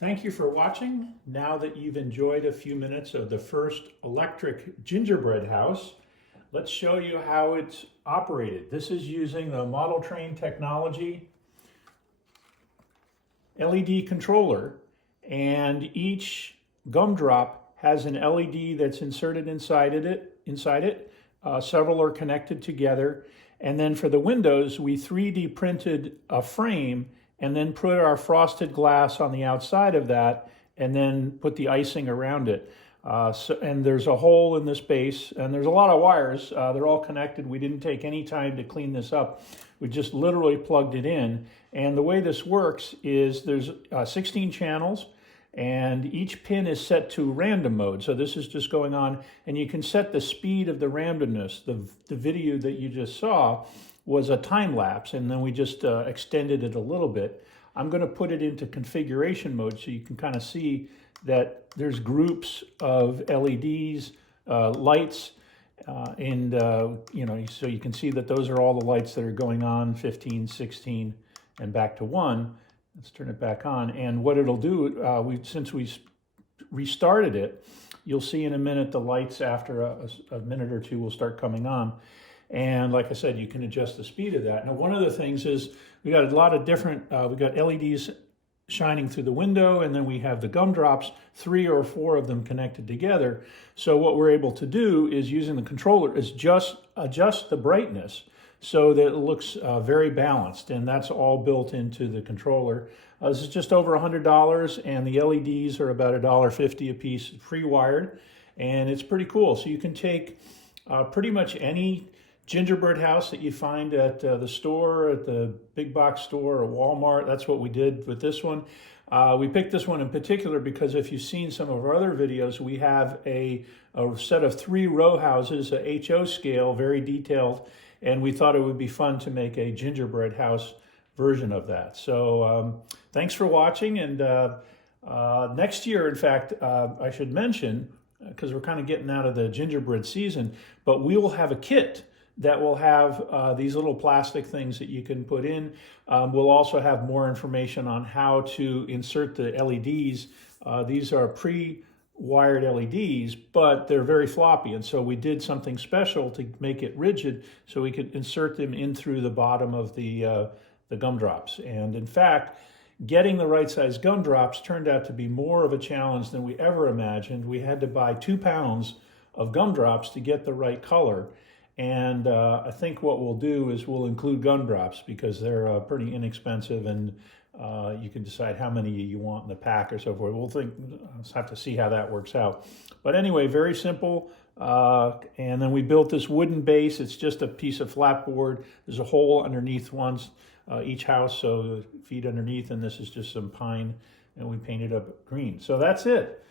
Thank you for watching. Now that you've enjoyed a few minutes of the first electric gingerbread house, let's show you how it's operated. This is using the Model Train Technology LED controller, and each gumdrop has an LED that's inserted inside it. Several are connected together. And then for the windows, we 3D printed a frame and then put our frosted glass on the outside of that and then put the icing around it. And there's a hole in this base, and there's a lot of wires. They're all connected. We didn't take any time to clean this up. We just literally plugged it in. And the way this works is there's 16 channels, and each pin is set to random mode. So this is just going on, and you can set the speed of the randomness. The video that you just saw was a time lapse, and then we just extended it a little bit. I'm going to put it into configuration mode so you can kind of see that there's groups of LEDs, lights, and so you can see that those are all the lights that are going on, 15, 16, and back to 1. Let's turn it back on. And what it'll do, since we restarted it, you'll see in a minute the lights after a minute or two will start coming on. And like I said, you can adjust the speed of that. Now, one of the things is we got a lot of different, we got LEDs shining through the window, and then we have the gumdrops, 3 or 4 of them connected together. So what we're able to do is, using the controller, is just adjust the brightness so that it looks very balanced, and that's all built into the controller. This is just over $100, and the LEDs are about $1.50 a piece, pre-wired, and it's pretty cool. So you can take pretty much any gingerbread house that you find at the store, at the big box store or Walmart. That's what we did with this one. We picked this one in particular because if you've seen some of our other videos, we have a set of 3 row houses, a HO scale, very detailed, and we thought it would be fun to make a gingerbread house version of that. So thanks for watching, and next year, in fact, I should mention, because we're kind of getting out of the gingerbread season, but we will have a kit that will have these little plastic things that you can put in. We'll also have more information on how to insert the LEDs. These are pre-wired LEDs, but they're very floppy, and so we did something special to make it rigid so we could insert them in through the bottom of the gumdrops. And in fact, getting the right size gumdrops turned out to be more of a challenge than we ever imagined. We had to buy 2 pounds of gumdrops to get the right color. And I think what we'll do is we'll include gumdrops because they're pretty inexpensive, and you can decide how many you want in the pack or so forth. We'll have to see how that works out. But anyway, very simple. And then we built this wooden base. It's just a piece of flat board. There's a hole underneath each house, so feet underneath, and this is just some pine, and we painted up green. So that's it.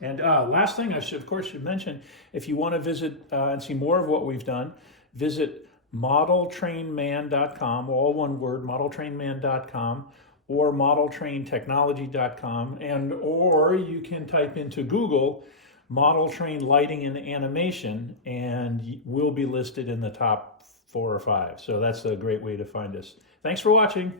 And last thing I should mention, if you want to visit and see more of what we've done, visit modeltrainman.com, all one word, modeltrainman.com, or modeltraintechnology.com, or you can type into Google Model Train Lighting and Animation, and we'll be listed in the top 4 or 5. So that's a great way to find us. Thanks for watching.